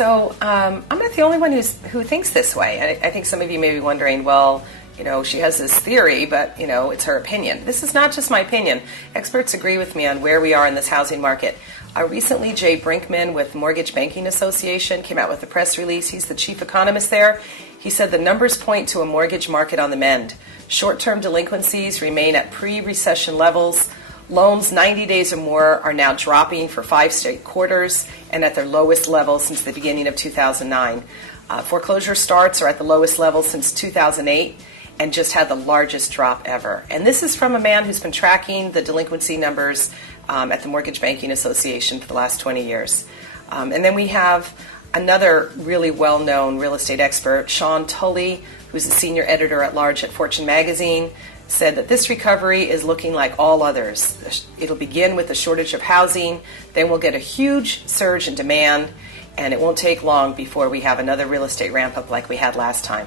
I'm not the only one who thinks this way. I think some of you may be wondering, well, she has this theory, but, it's her opinion. This is not just my opinion. Experts agree with me on where we are in this housing market. Recently, Jay Brinkman with Mortgage Banking Association came out with a press release. He's the chief economist there. He said the numbers point to a mortgage market on the mend. Short-term delinquencies remain at pre-recession levels. Loans 90 days or more are now dropping for 5 straight quarters and at their lowest level since the beginning of 2009. Foreclosure starts are at the lowest level since 2008 and just had the largest drop ever. And this is from a man who's been tracking the delinquency numbers at the Mortgage Banking Association for the last 20 years. And then we have another really well-known real estate expert, Sean Tully, who's a senior editor at large at Fortune magazine, said that this recovery is looking like all others. It'll begin with a shortage of housing, then we'll get a huge surge in demand, and it won't take long before we have another real estate ramp up like we had last time.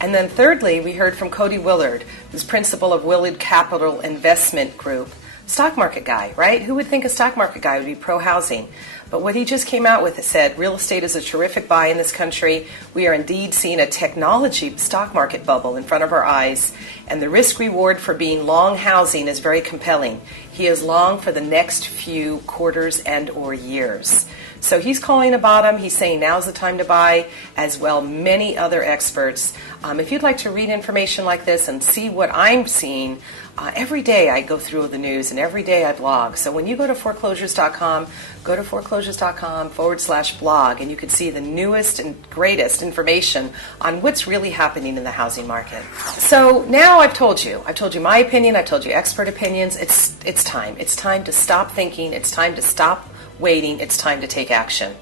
And then thirdly, we heard from Cody Willard, who's principal of Willard Capital Investment Group. Stock market guy, right? Who would think a stock market guy would be pro-housing? But what he just came out with, it said, real estate is a terrific buy in this country. We are indeed seeing a technology stock market bubble in front of our eyes, and the risk reward for being long housing is very compelling. He is long for the next few quarters and or years. So he's calling a bottom. He's saying now's the time to buy, as well many other experts. If you'd like to read information like this and see what I'm seeing, every day I go through the news and every day I blog. So when you go to foreclosures.com, go to foreclosures.com/blog, and you can see the newest and greatest information on what's really happening in the housing market. So now I've told you my opinion, I've told you expert opinions. It's time. It's time to stop thinking. It's time to stop waiting. It's time to take action.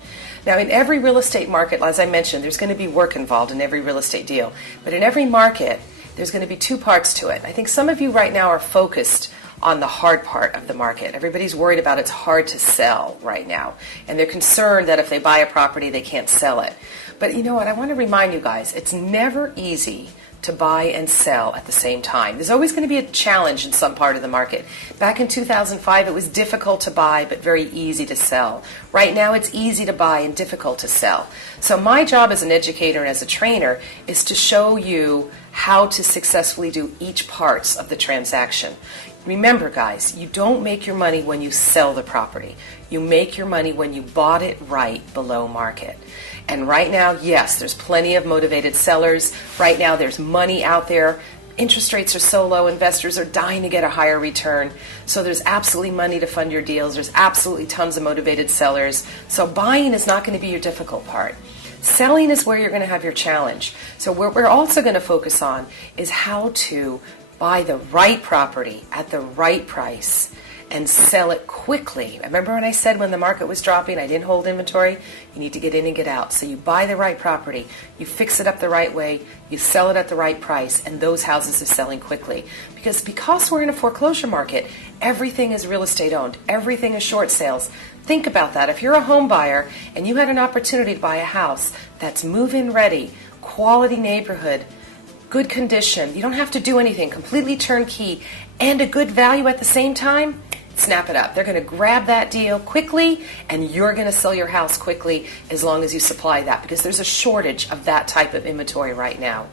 Now, in every real estate market, as I mentioned, there's going to be work involved in every real estate deal. But in every market, there's going to be two parts to it. I think some of you right now are focused on the hard part of the market. Everybody's worried about it's hard to sell right now. And they're concerned that if they buy a property, they can't sell it. But you know what? I want to remind you guys, it's never easy to buy and sell at the same time. There's always going to be a challenge in some part of the market. Back in 2005, it was difficult to buy, but very easy to sell. Right now, it's easy to buy and difficult to sell. So my job as an educator and as a trainer is to show you how to successfully do each parts of the transaction. Remember, guys, you don't make your money when you sell the property. You make your money when you bought it right below market. And right now, yes, there's plenty of motivated sellers. Right now, there's money out there. Interest rates are so low, investors are dying to get a higher return. So there's absolutely money to fund your deals. There's absolutely tons of motivated sellers. So buying is not going to be your difficult part. Selling is where you're going to have your challenge. So what we're also going to focus on is how to buy the right property at the right price and sell it quickly. Remember when I said when the market was dropping, I didn't hold inventory? You need to get in and get out. So you buy the right property, you fix it up the right way, you sell it at the right price, and those houses are selling quickly. Because we're in a foreclosure market, everything is real estate owned. Everything is short sales. Think about that. If you're a home buyer and you had an opportunity to buy a house that's move-in ready, quality neighborhood, good condition, you don't have to do anything, completely turnkey, and a good value at the same time, snap it up. They're going to grab that deal quickly, and you're going to sell your house quickly as long as you supply that, because there's a shortage of that type of inventory right now.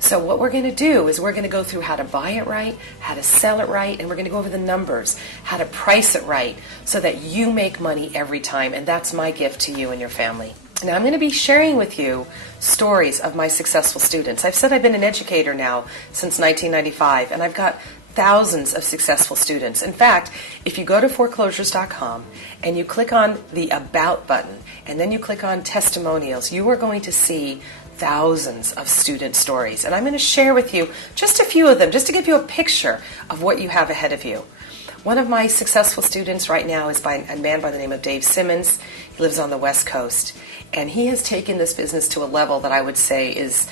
So what we're going to do is we're going to go through how to buy it right, how to sell it right, and we're going to go over the numbers, how to price it right so that you make money every time, and that's my gift to you and your family. Now, I'm going to be sharing with you stories of my successful students. I've said I've been an educator now since 1995, and I've got thousands of successful students. In fact, if you go to foreclosures.com and you click on the About button, and then you click on Testimonials, you are going to see thousands of student stories. And I'm going to share with you just a few of them, just to give you a picture of what you have ahead of you. One of my successful students right now is by a man by the name of Dave Simmons. He lives on the West Coast, and he has taken this business to a level that I would say is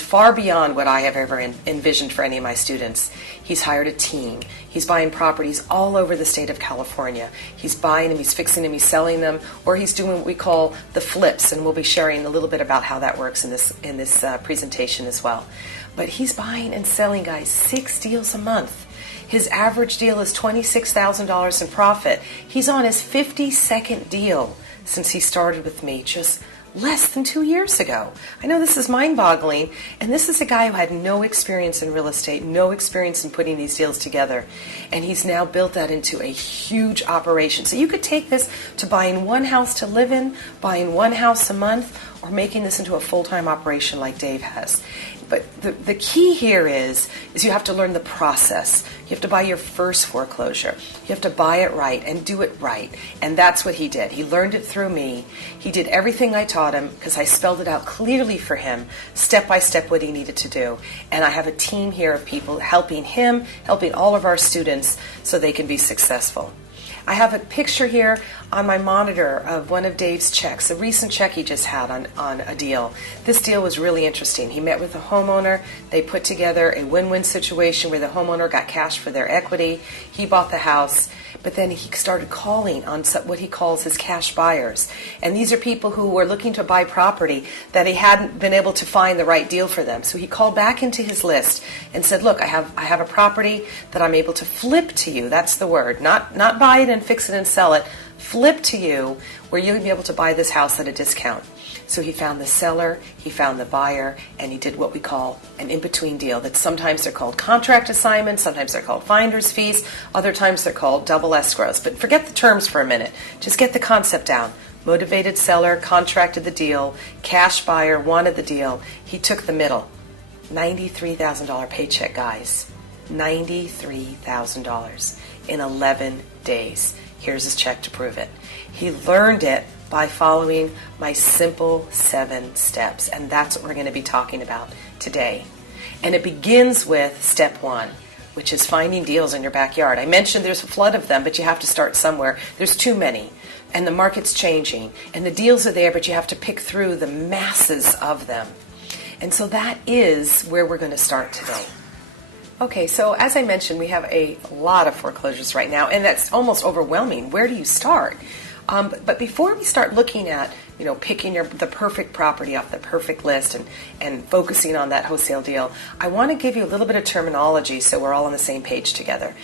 far beyond what I have ever envisioned for any of my students. He's hired a team. He's buying properties all over the state of California. He's buying them, he's fixing them, he's selling them, or he's doing what we call the flips, and we'll be sharing a little bit about how that works in this presentation as well. But he's buying and selling, guys, 6 deals a month. His average deal is $26,000 in profit. He's on his 52nd deal since he started with me, just less than 2 years ago. I know this is mind-boggling, and this is a guy who had no experience in real estate, no experience in putting these deals together, and he's now built that into a huge operation. So you could take this to buying one house to live in, buying one house a month, or making this into a full-time operation like Dave has. But the key here is you have to learn the process. You have to buy your first foreclosure. You have to buy it right and do it right. And that's what he did. He learned it through me. He did everything I taught him because I spelled it out clearly for him, step by step, what he needed to do. And I have a team here of people helping him, helping all of our students so they can be successful. I have a picture here on my monitor of one of Dave's checks, a recent check he just had on a deal. This deal was really interesting. He met with a homeowner. They put together a win-win situation where the homeowner got cash for their equity. He bought the house, but then he started calling on what he calls his cash buyers. And these are people who were looking to buy property that he hadn't been able to find the right deal for them. So he called back into his list and said, look, I have a property that I'm able to flip to you. That's the word. Not buy it and fix it and sell it. Flip to you where you'll be able to buy this house at a discount. So he found the seller, he found the buyer, and he did what we call an in-between deal. That sometimes they're called contract assignments, sometimes they're called finder's fees, other times they're called double escrows. But forget the terms for a minute. Just get the concept down. Motivated seller contracted the deal, cash buyer wanted the deal. He took the middle. $93,000 paycheck, guys. $93,000 in 11 days. Here's his check to prove it. He learned it by following my simple 7 steps, and that's what we're going to be talking about today. And it begins with step 1, which is finding deals in your backyard. I mentioned there's a flood of them, but you have to start somewhere. There's too many, and the market's changing, and the deals are there, but you have to pick through the masses of them. And so that is where we're going to start today. Okay, so as I mentioned, we have a lot of foreclosures right now, and that's almost overwhelming. Where do you start? But before we start looking at, picking the perfect property off the perfect list and focusing on that wholesale deal, I want to give you a little bit of terminology so we're all on the same page together.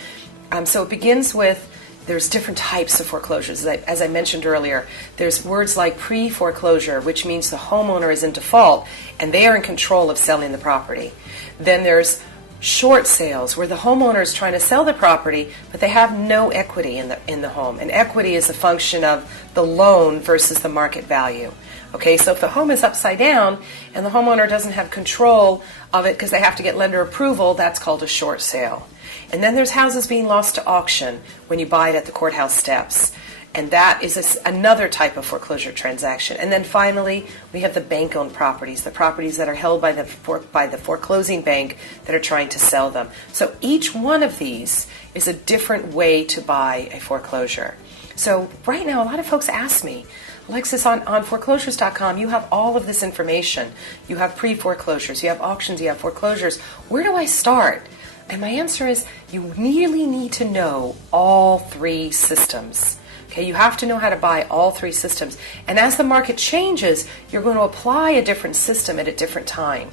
So it begins with, there's different types of foreclosures. As I mentioned earlier, there's words like pre-foreclosure, which means the homeowner is in default and they are in control of selling the property. Then there's short sales, where the homeowner is trying to sell the property, but they have no equity in the home. And equity is a function of the loan versus the market value. Okay, so if the home is upside down and the homeowner doesn't have control of it because they have to get lender approval, that's called a short sale. And then there's houses being lost to auction when you buy it at the courthouse steps. And that is another type of foreclosure transaction. And then finally, we have the bank-owned properties, the properties that are held by the foreclosing bank that are trying to sell them. So each one of these is a different way to buy a foreclosure. So right now, a lot of folks ask me, Alexis, on foreclosures.com, you have all of this information. You have pre-foreclosures, you have auctions, you have foreclosures. Where do I start? And my answer is, you really need to know all 3 systems. Okay, you have to know how to buy all 3 systems. And as the market changes, you're going to apply a different system at a different time.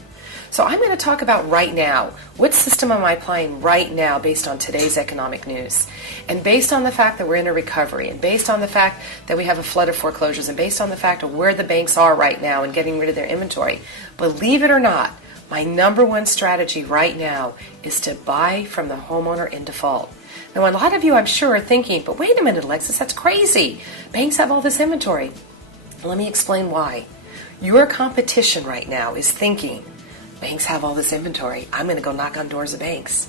So I'm going to talk about right now. What system am I applying right now based on today's economic news? And based on the fact that we're in a recovery, and based on the fact that we have a flood of foreclosures, and based on the fact of where the banks are right now and getting rid of their inventory, believe it or not, my number 1 strategy right now is to buy from the homeowner in default. Now, a lot of you, I'm sure, are thinking, but wait a minute, Alexis, that's crazy. Banks have all this inventory. Let me explain why. Your competition right now is thinking, banks have all this inventory. I'm going to go knock on doors of banks.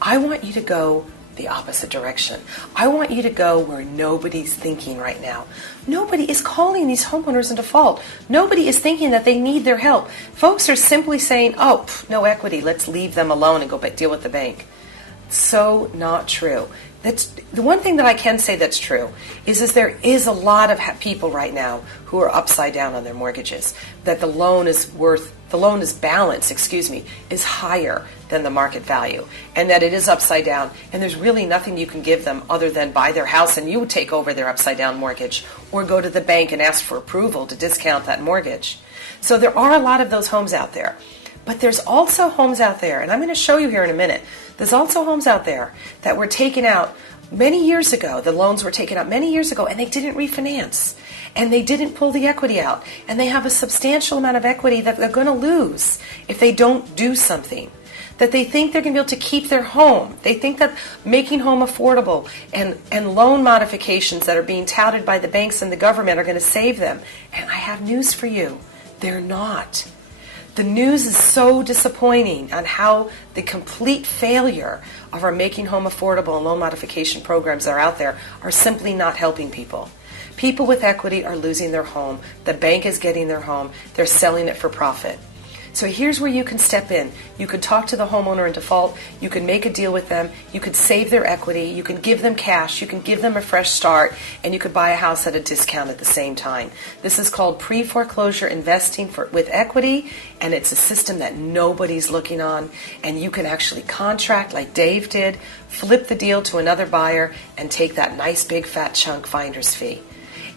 I want you to go the opposite direction. I want you to go where nobody's thinking right now. Nobody is calling these homeowners in default. Nobody is thinking that they need their help. Folks are simply saying, no equity, let's leave them alone and go deal with the bank. So not true. That's the one thing that I can say that's true is there is a lot of people right now who are upside down on their mortgages. That the loan is balance, is higher than the market value, and that it is upside down. And there's really nothing you can give them other than buy their house and you take over their upside down mortgage, or go to the bank and ask for approval to discount that mortgage. So there are a lot of those homes out there. But there's also homes out there, and I'm going to show you here in a minute, there's also homes out there that were taken out many years ago. The loans were taken out many years ago, and they didn't refinance. and they didn't pull the equity out, and they have a substantial amount of equity that they're going to lose if they don't do something. That they think they're going to be able to keep their home. They think that making home affordable and loan modifications that are being touted by the banks and the government are going to save them. And I have news for you. They're not. The news is so disappointing on how the complete failure of our Making Home Affordable and loan modification programs that are out there are simply not helping people. People with equity are losing their home. The bank is getting their home. They're selling it for profit. So here's where you can step in. You could talk to the homeowner in default. You can make a deal with them. You could save their equity. You can give them cash. You can give them a fresh start. And you could buy a house at a discount at the same time. This is called pre-foreclosure investing with equity. And it's a system that nobody's looking on. And you can actually contract like Dave did, flip the deal to another buyer, and take that nice big fat chunk finder's fee.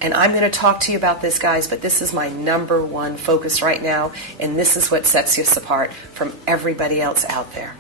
And I'm going to talk to you about this, guys, but this is my number one focus right now, and this is what sets us apart from everybody else out there.